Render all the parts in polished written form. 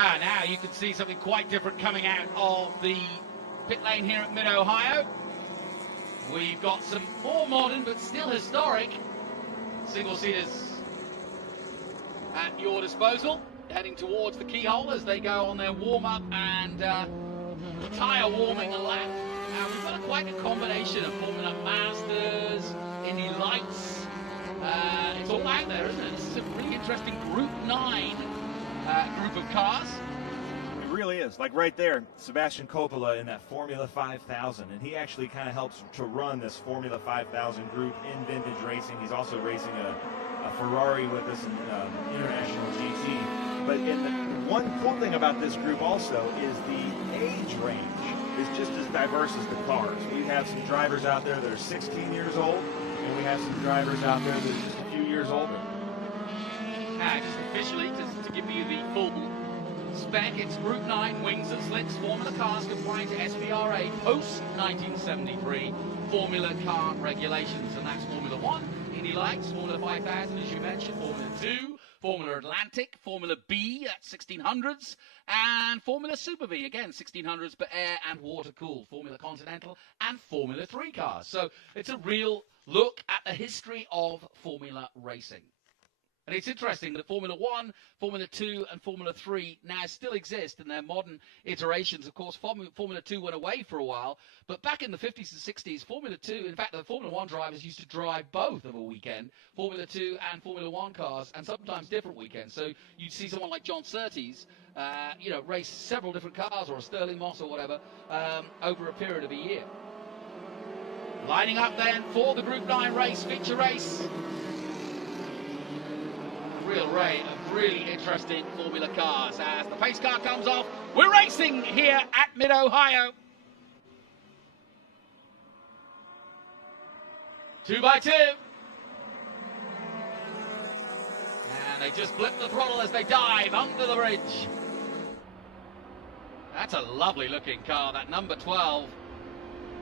Now you can see something quite different coming out of the pit lane here at Mid-Ohio. We've got some more modern but still historic single-seaters at your disposal, heading towards the keyhole as they go on their warm-up and tyre warming lap. Now we've got quite a combination of Formula Masters, Indy Lights. It's all out there, isn't it? This is a really interesting Group 9 group of cars. It really is. Like right there, Sebastian Coppola in that Formula 5000, and he actually kind of helps to run this Formula 5000 group in vintage racing. He's also racing a Ferrari with us in International GT. But one cool thing about this group also is the age range is just as diverse as the cars. We have some drivers out there that are 16 years old, and we have some drivers out there that are just a few years older. Just officially, to give you the full spec, it's Group 9 wings and slits Formula cars complying to SVRA post-1973 Formula car regulations, and that's Formula 1, Indy Lights, Formula 5000, as you mentioned, Formula 2, Formula Atlantic, Formula B at 1600s, and Formula Super V, again 1600s, but air and water cooled, Formula Continental, and Formula 3 cars. So it's a real look at the history of Formula racing. And it's interesting that Formula 1, Formula 2, and Formula 3 now still exist in their modern iterations. Of course, Formula 2 went away for a while, but back in the 50s and 60s, Formula 2, in fact, the Formula 1 drivers used to drive both of a weekend, Formula 2 and Formula 1 cars, and sometimes different weekends. So you'd see someone like John Surtees, race several different cars, or a Sterling Moss or whatever, over a period of a year. Lining up then for the Group 9 race, feature race. Real array of really interesting Formula cars as the pace car comes off. We're racing here at Mid-Ohio. 2x2. And they just blip the throttle as they dive under the bridge. That's a lovely looking car, that number 12.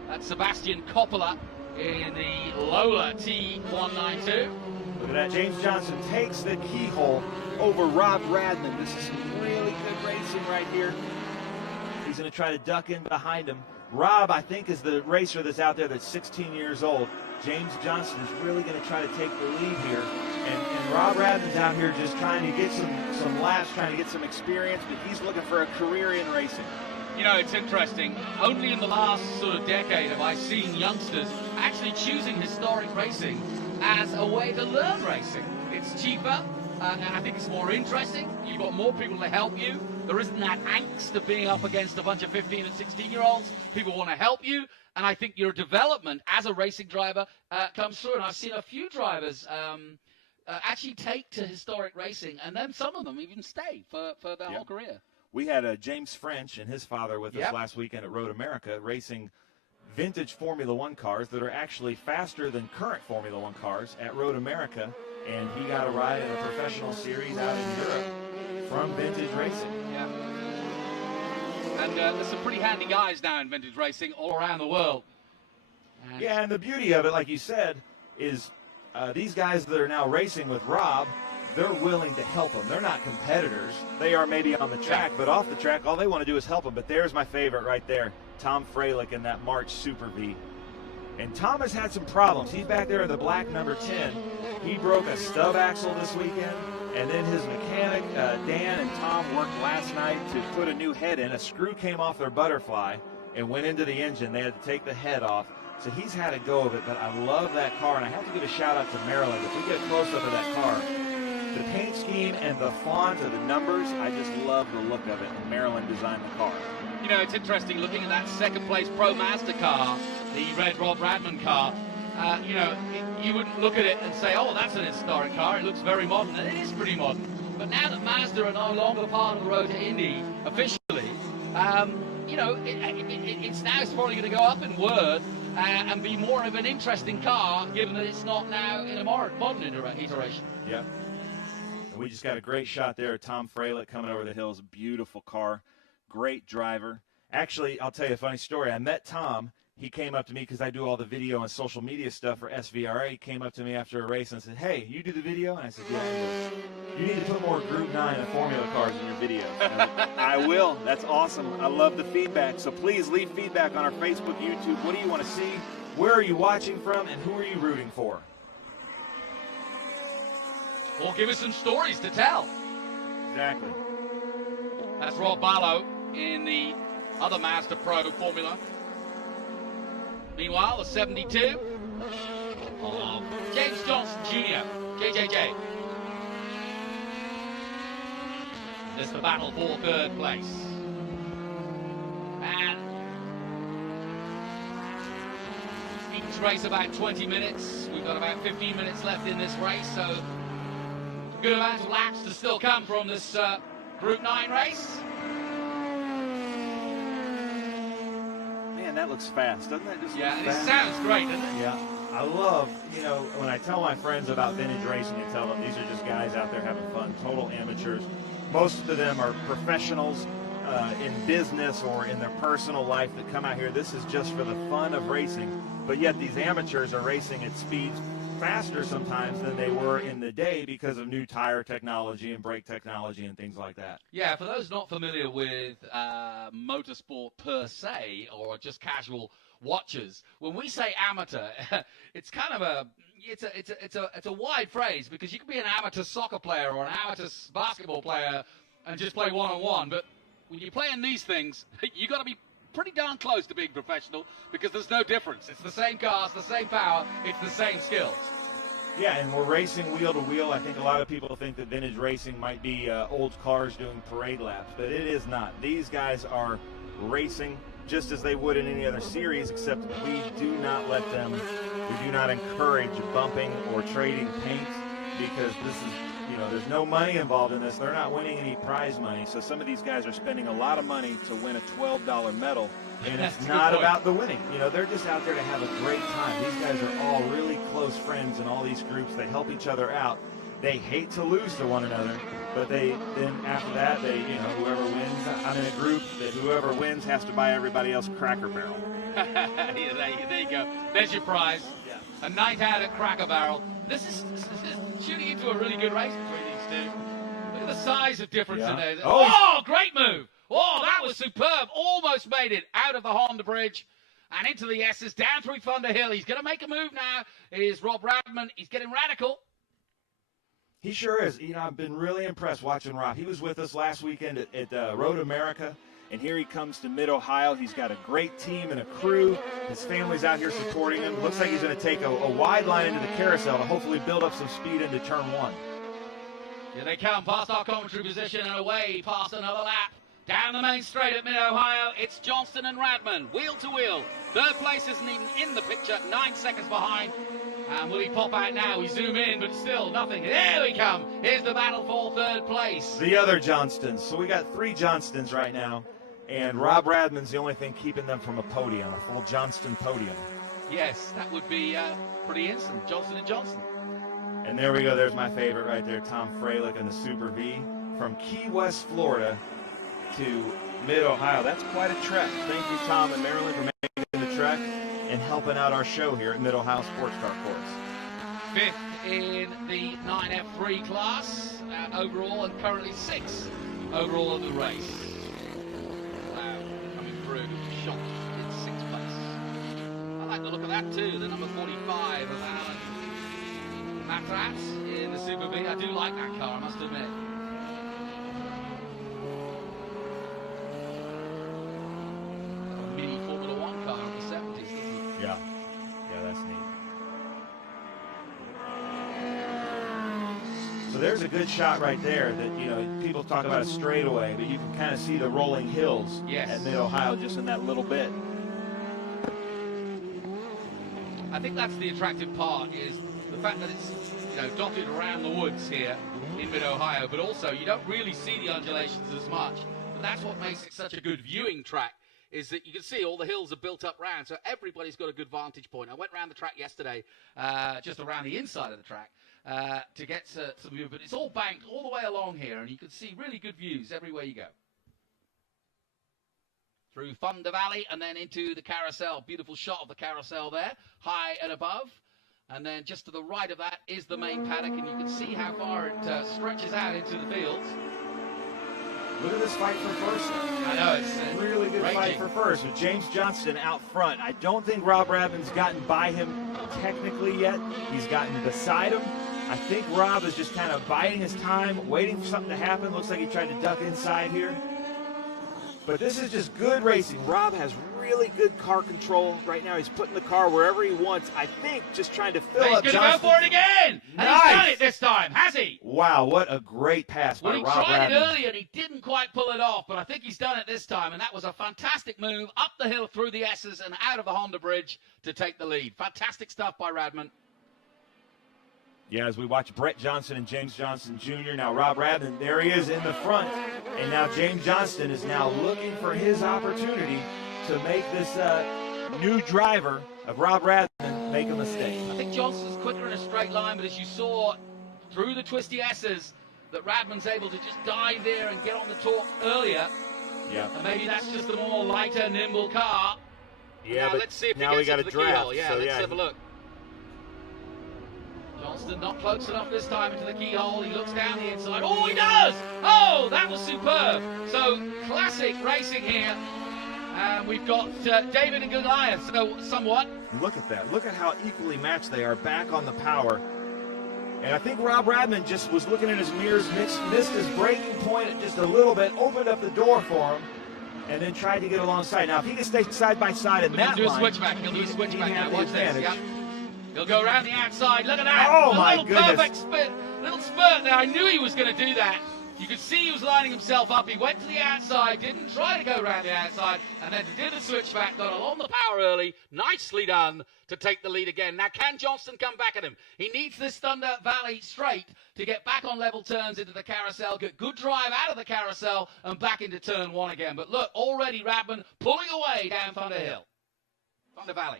That's Sebastian Coppola in the Lola T192. Look at that. James Johnson takes the keyhole over Rob Radman. This is some really good racing right here. He's going to try to duck in behind him. Rob, I think, is the racer that's out there that's 16 years old. James Johnson is really going to try to take the lead here. And Rob Radman's out here just trying to get some laps, trying to get some experience, but he's looking for a career in racing. You know, it's interesting. Only in the last sort of decade have I seen youngsters actually choosing historic racing as a way to learn racing. It's cheaper, and I think it's more interesting. You've got more people to help you. There isn't that angst of being up against a bunch of 15 and 16-year-olds. People want to help you, and I think your development as a racing driver comes through. And I've seen a few drivers actually take to historic racing, and then some of them even stay for their whole career. We had James French and his father with us last weekend at Road America racing vintage Formula 1 cars that are actually faster than current Formula 1 cars at Road America, and he got a ride in a professional series out in Europe from vintage racing. Yeah. And there's some pretty handy guys now in vintage racing all around the world. And the beauty of it, like you said, is these guys that are now racing with Rob, they're willing to help him. They're not competitors. They are maybe on the track, but off the track, all they want to do is help him. But there's my favorite right there, Tom Fralick in that March Super V. And Tom has had some problems. He's back there in the black number 10. He broke a stub axle this weekend, and then his mechanic, Dan and Tom, worked last night to put a new head in. A screw came off their butterfly and went into the engine. They had to take the head off. So he's had a go of it, but I love that car, and I have to give a shout-out to Maryland. If we get a close-up of that car, the paint scheme and the font of the numbers, I just love the look of it. And Maryland designed the car. You know, it's interesting looking at that second-place Pro Mazda car, the red Rob Radman car. You wouldn't look at it and say, oh, that's an historic car. It looks very modern, and it is pretty modern. But now that Mazda are no longer part of the road to Indy officially, it's now probably going to go up in worth and be more of an interesting car, given that it's not now in a modern iteration. Yep. And we just got a great shot there of Tom Fralick coming over the hills. Beautiful car. Great driver. Actually, I'll tell you a funny story. I met Tom he came up to me because I do all the video and social media stuff for SVRA. He came up to me after a race and said, "Hey, you do the video?" And I said, "Yeah." He goes, "You need to put more Group 9 and Formula cars in your video." I will. That's awesome. I love the feedback. So please leave feedback on our Facebook, YouTube. What do you want to see? Where are you watching from? And who are you rooting for? Or give us some stories to tell. Exactly. That's Rob Barlow in the other Mazda Pro Formula. Meanwhile, the 72 of James Johnson Jr., JJJ. This is the battle for third place. And each race about 20 minutes. We've got about 15 minutes left in this race, so a good amount of laps to still come from this Group 9 race. Man, that looks fast, doesn't it? Yeah, it sounds great, doesn't it? Yeah. I love, when I tell my friends about vintage racing and tell them these are just guys out there having fun, total amateurs. Most of them are professionals in business or in their personal life that come out here. This is just for the fun of racing, but yet these amateurs are racing at speeds faster sometimes than they were in the day because of new tire technology and brake technology and things like that. Yeah, for those not familiar with motorsport per se, or just casual watchers, when we say amateur, it's kind of it's a wide phrase, because you can be an amateur soccer player or an amateur basketball player and just play one-on-one, but when you're playing these things, you got to be pretty darn close to being professional, because there's no difference. It's the same cars, the same power, it's the same skills. Yeah, and we're racing wheel to wheel. I think a lot of people think that vintage racing might be old cars doing parade laps, but it is not. These guys are racing just as they would in any other series, except we do not let them, we do not encourage bumping or trading paint, because this is, there's no money involved in this. They're not winning any prize money. So some of these guys are spending a lot of money to win a $12 medal, and it's not about the winning. They're just out there to have a great time. These guys are all really close friends in all these groups. They help each other out. They hate to lose to one another, but then after that, whoever wins, I'm in a group that whoever wins has to buy everybody else Cracker Barrel. Yeah, there you go. There's your prize. Yeah. A night out at Cracker Barrel. This is shooting into a really good race between these two. Look at the size of difference in there. Oh, great move. Oh, that was superb. Almost made it out of the Honda Bridge and into the S's, down through Thunder Hill. He's going to make a move now. It is Rob Radman. He's getting radical. He sure is. I've been really impressed watching Rob. He was with us last weekend at Road America, and here he comes to Mid-Ohio. He's got a great team and a crew. His family's out here supporting him. Looks like he's going to take a wide line into the carousel to hopefully build up some speed into turn one. Here they come past our commentary position and away past another lap. Down the main straight at Mid-Ohio, it's Johnston and Radman, wheel to wheel. Third place isn't even in the picture, 9 seconds behind. And will he pop out now? We zoom in, but still nothing. There we come. Here's the battle for third place. The other Johnstons. So we got 3 Johnstons right now, and Rob Radman's the only thing keeping them from a podium, a full Johnston podium. Yes, that would be pretty instant. Johnston and Johnston. And there we go. There's my favorite right there, Tom Freilich in the Super V from Key West, Florida to Mid-Ohio. That's quite a trek. Thank you, Tom and Marilyn, for making the trek and helping out our show here at Mid-Ohio Sports Car Course. 5th in the 9F3 class overall, and currently 6th overall of the race. Wow, coming through, shot in 6th place. I like the look of that too, the number 45 of Alan Matratz in the Super V. I do like that car, I must admit. Mini Formula One car of the 70s, doesn't it? Yeah, that's neat. So there's a good shot right there that, people talk about a straightaway, but you can kind of see the rolling hills at Mid-Ohio just in that little bit. I think that's the attractive part, is the fact that it's, dotted around the woods here in Mid-Ohio, but also you don't really see the undulations as much. But that's what makes it such a good viewing track, is that you can see all the hills are built up round, so everybody's got a good vantage point. I went around the track yesterday, just around the inside of the track, to get some view, but it's all banked all the way along here, and you can see really good views everywhere you go. through Thunder Valley and then into the carousel. Beautiful shot of the carousel there, high and above. And then just to the right of that is the main paddock, and you can see how far it stretches out into the fields. Look at this fight for first. I know, it's a really good fight for first with James Johnston out front. I don't think Rob Radman's gotten by him technically yet. He's gotten beside him. I think Rob is just kind of biding his time, waiting for something to happen. Looks like he tried to duck inside here. But this is just good racing. Rob has really good car control right now. He's putting the car wherever he wants. I think just trying to fill up. He's going to go for it again. Nice. And he's done it this time, has he? Wow, what a great pass by Rob Radman. Well, he tried it earlier and he didn't quite pull it off, but I think he's done it this time. And that was a fantastic move up the hill through the S's and out of the Honda Bridge to take the lead. Fantastic stuff by Radman. Yeah, as we watch Brett Johnson and James Johnston Jr. Now Rob Radman, there he is in the front. And now James Johnston is now looking for his opportunity to make this new driver of Rob Radman make a mistake. I think Johnston's quicker in a straight line, but as you saw through the twisty S's, that Radman's able to just dive there and get on the torque earlier. Yeah. And maybe that's just a more lighter, nimble car. Yeah, now, but let's see if now he we gets got into a the draft. keyhole. Yeah, so, let's yeah. have a look. Johnston not close enough this time into the keyhole. He looks down the inside. Oh, he does! Oh, that was superb. So, classic racing here. And we've got David and Goliath, so somewhat. Look at that. Look at how equally matched they are back on the power. And I think Rob Radman just was looking in his mirrors, missed his braking point just a little bit, opened up the door for him, and then tried to get alongside. Now, if he can stay side by side in that line, he'll do a switchback. He'll do a switchback now. Watch this. Yep. He'll go around the outside. Look at that. Oh, a my little goodness. Perfect spurt. Little spurt there. I knew he was going to do that. You could see he was lining himself up. He went to the outside, didn't try to go around the outside, and then did a switchback, got along the power early. Nicely done to take the lead again. Now, can Johnston come back at him? He needs this Thunder Valley straight to get back on level turns into the carousel, get good drive out of the carousel, and back into turn one again. But look, already Radman pulling away down Thunder Hill. Thunder Valley.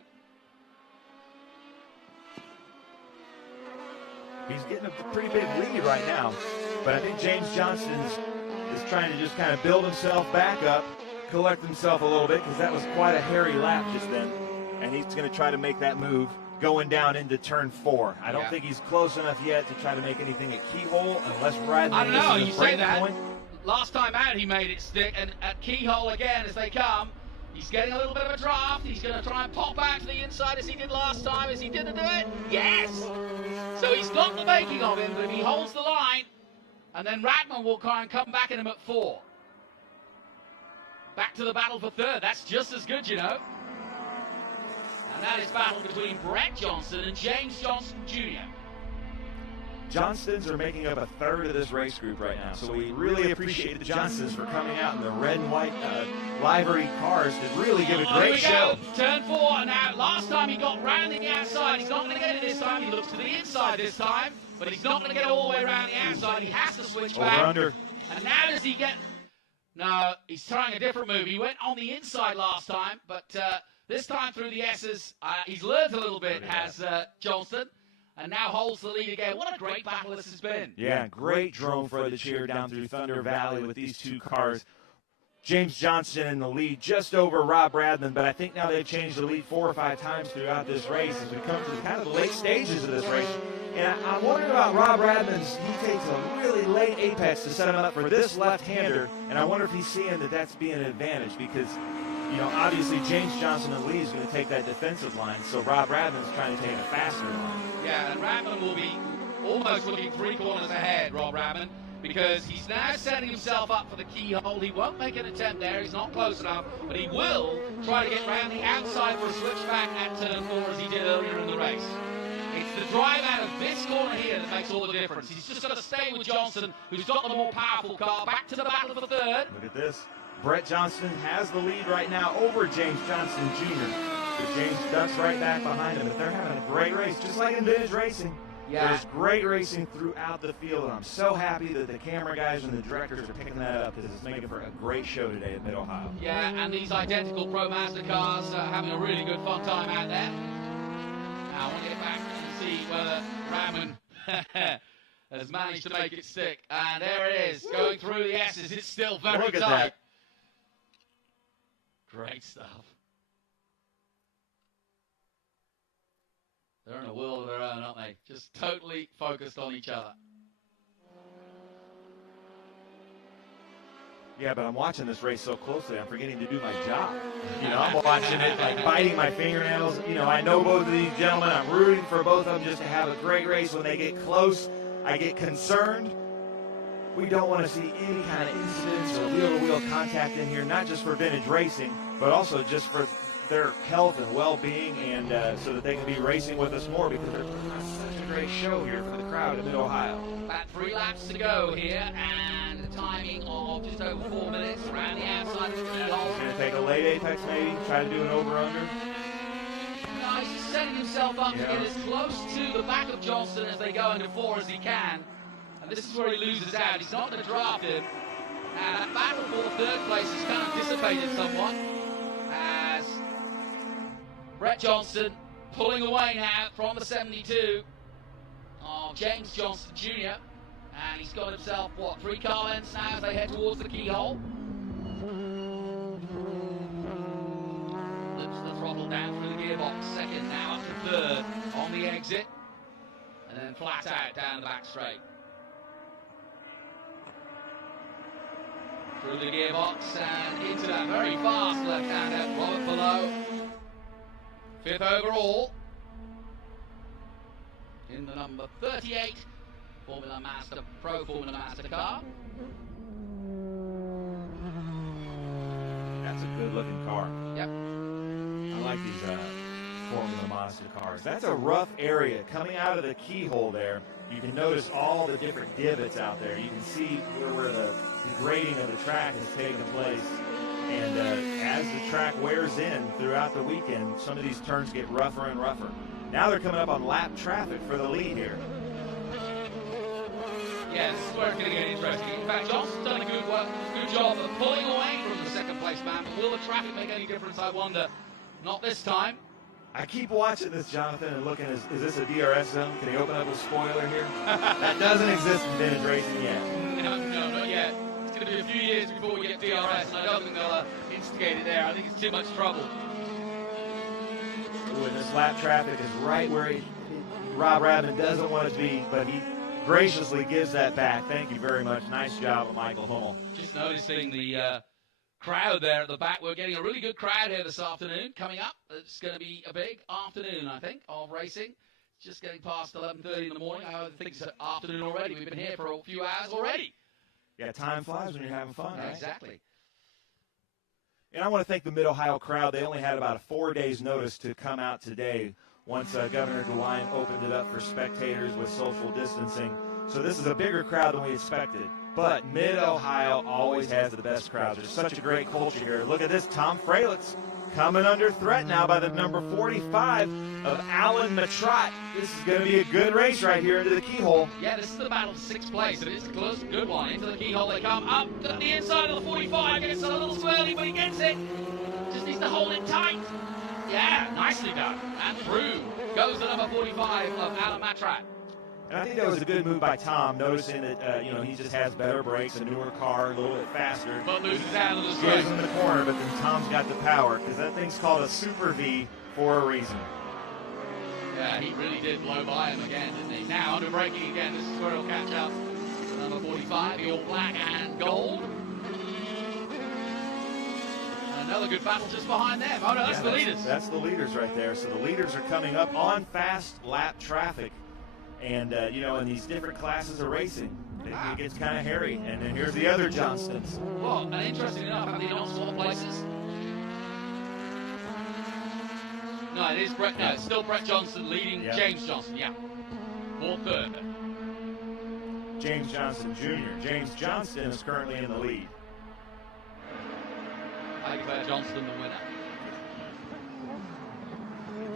He's getting a pretty big lead right now. But I think James Johnston is trying to just kind of build himself back up, collect himself a little bit, because that was quite a hairy lap just then. And he's going to try to make that move going down into turn 4. I don't think he's close enough yet to try to make anything at keyhole unless Radman I don't know, misses you his say breaking that. point. Last time out he made it stick, and at keyhole again as they come. He's getting a little bit of a draft. He's going to try and pop out to the inside as he did last time. Is he going to do it? Yes! So he's got the making of him, but if he holds the line, and then Radman will try and come back at him at 4. Back to the battle for third. That's just as good, you know. And that is battle between Brett Johnson and James Johnston Jr. Johnstons are making up a third of this race group right now, so we really appreciate the Johnstons for coming out in the red and white livery cars to really give a great show. Turn 4 now. Last time he got round the outside. He's not going to get it this time. He looks to the inside this time, but he's not going to get all the way around the outside. He has to switch back. Over under. And now does he get... No, he's trying a different move. He went on the inside last time, but this time through the S's, he's learned a little bit, has Johnston. And now holds the lead again. What a great battle this has been. Yeah, great drone for the cheer down through Thunder Valley with these two cars. James Johnston in the lead just over Rob Radman, but I think now they've changed the lead 4 or 5 times throughout this race as we come to kind of the late stages of this race. And I'm wondering about Rob Radman's, he takes a really late apex to set him up for this left-hander, and I wonder if he's seeing that that's being an advantage because, you know, obviously James Johnston in the lead is going to take that defensive line, so Rob Radman's trying to take a faster line. Yeah, and Radman will be almost looking 3 corners ahead, Rob Radman, because he's now setting himself up for the keyhole. He won't make an attempt there. He's not close enough, but he will try to get round the outside for a switchback at turn 4 as he did earlier in the race. It's the drive out of this corner here that makes all the difference. He's just got to stay with Johnston, who's got the more powerful car. Back to the battle for third. Look at this. Brett Johnson has the lead right now over James Johnston Jr. But James ducks right back behind him. But they're having a great race, just like in vintage racing. Yeah. There's great racing throughout the field, and I'm so happy that the camera guys and the directors are picking that up because it's making for a great show today at Mid-Ohio. Yeah, and these identical Pro Mazda cars are having a really good fun time out there. Now I want to get back and see whether Radman has managed to make it stick. And there it is, going through the S's. It's still very Look at tight. that. Great stuff. They're in a world of their own, aren't they? Just totally focused on each other. Yeah, but I'm watching this race so closely, I'm forgetting to do my job. You know, I'm watching it, like, biting my fingernails. You know, I know both of these gentlemen. I'm rooting for both of them just to have a great race. When they get close, I get concerned. We don't want to see any kind of incidents or wheel-to-wheel contact in here, not just for vintage racing, but also just for their health and well-being, and so that they can be racing with us more, because they're putting on such a great show here for the crowd in Mid-Ohio. About 3 laps to go here, and a timing of just over 4 minutes around the outside of the middle. He's going to take a late apex maybe, try to do an over-under. No, he's setting himself up to get as close to the back of Johnston as they go into 4 as he can. And this is where he loses out. He's not going to draft him. Now, that battle for the 3rd place has kind of dissipated somewhat, as Brett Johnston pulling away now from the 72 of James Johnston Jr. And he's got himself, what, 3 car lengths now as they head towards the keyhole. Lifts the throttle down through the gearbox. 2nd now up to 3rd on the exit. And then flat out down the back straight. Through the gearbox and into that very fast left-hander, Robert below. 5th overall in the number 38 Pro Formula Master car. That's a good-looking car. Yep. I like these Formula Mazda cars. That's a rough area. Coming out of the keyhole there, you can notice all the different divots out there. You can see where the grading of the track has taken place. And as the track wears in throughout the weekend, some of these turns get rougher and rougher. Now they're coming up on lap traffic for the lead here. Yeah, this is where it's going to get interesting. In fact, Johnston's done a good job of pulling away from the 2nd place man. But will the traffic make any difference, I wonder? Not this time. I keep watching this, Jonathan, and looking, is this a DRS zone? Can he open up a spoiler here? That doesn't exist in vintage racing yet. No, not yet. It's going to be a few years before we get DRS, and I don't think they'll instigate it there. I think it's too much trouble. Ooh, and this lap traffic is right where Rob Rabin doesn't want it to be, but he graciously gives that back. Thank you very much. Nice job, Michael Hummel. Just noticing the crowd there at the back. We're getting a really good crowd here this afternoon coming up. It's going to be a big afternoon, I think, of racing. It's just getting past 11:30 in the morning. I think it's afternoon already. We've been here for a few hours already. Yeah, time flies when you're having fun, right? Exactly. And I want to thank the Mid-Ohio crowd. They only had about 4 days' notice to come out today once Governor DeWine opened it up for spectators with social distancing. So this is a bigger crowd than we expected. But Mid-Ohio always has the best crowds. There's such a great culture here. Look at this, Tom Fralick's coming under threat now by the number 45 of Alan Matrot. This is going to be a good race right here into the keyhole. Yeah, this is the battle for 6th place. It is a close, good one. Into the keyhole they come. Up to the inside of the 45. Gets a little swirly, but he gets it. Just needs to hold it tight. Yeah, nicely done. And through goes the number 45 of Alan Matrot. And I think that was a good move by Tom, noticing that, he just has better brakes, a newer car, a little bit faster. But loses out of the straight. Goes in the corner, but then Tom's got the power, because that thing's called a Super V for a reason. Yeah, he really did blow by him again, didn't he? Now, under braking again, this is where he'll catch up. Number 45, the all black and gold. Another good battle just behind them. Oh, no, that's the leaders. That's the leaders right there. So the leaders are coming up on fast lap traffic. And, in these different classes of racing, it gets kind of hairy. And then here's the other Johnstons. Well, and interesting enough, have they not swapped places? No, it is Brett. No, it's still Brett Johnston leading James Johnston, yeah. For 3rd. James Johnston Jr. James Johnston is currently in the lead. I declare Johnston the winner.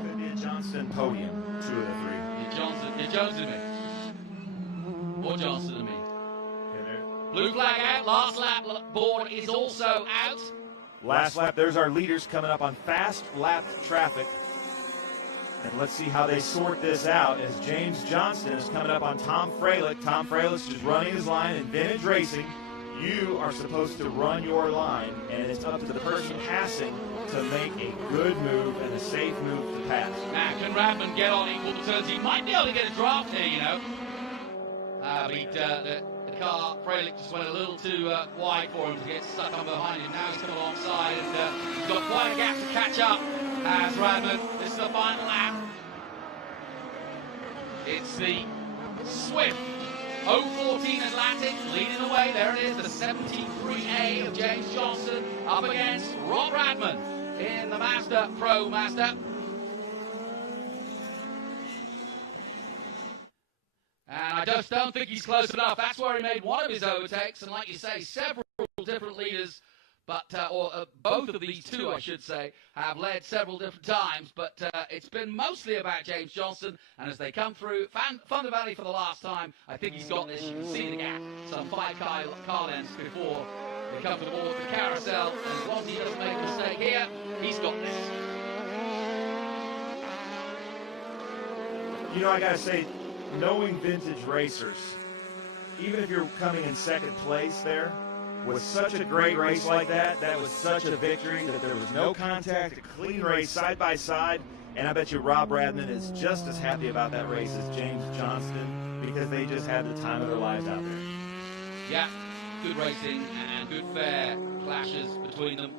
Could be a Johnston podium, 2 of the 3. You're Jones and me. Or Johnston and me. Blue flag out. Last lap board is also out. Last lap. There's our leaders coming up on fast lap traffic. And let's see how they sort this out as James Johnston is coming up on Tom Fralick. Tom Fralick's just running his line in vintage racing. You are supposed to run your line, and it's up to the person passing to make a good move and a safe move to pass. Now, can Radman get on equal terms? He might be able to get a draft here, you know. But the car, Freilich, just went a little too wide for him to get stuck on behind him. Now he's come alongside, and he's got quite a gap to catch up as Radman. This is the final lap. It's the Swift 014 Atlantic leading the way. There it is, the 73A of James Johnson up against Rob Radman in the Mazda Pro Mazda. And I just don't think he's close enough. That's where he made one of his overtakes, and like you say, several different leaders, but both of these two, I should say, have led several different times, but it's been mostly about James Johnson, and as they come through Thunder Valley for the last time, I think he's got this. You can see the gap, some 5 car lengths before they come to the ball with the carousel, and as long as he doesn't make a mistake here, he's got this. You know, I gotta say, knowing vintage racers, even if you're coming in second place there, with such a great race like that, that was such a victory that there was no contact, a clean race side by side, and I bet you Rob Radman is just as happy about that race as James Johnston because they just had the time of their lives out there. Yeah, good racing and good fair clashes between them.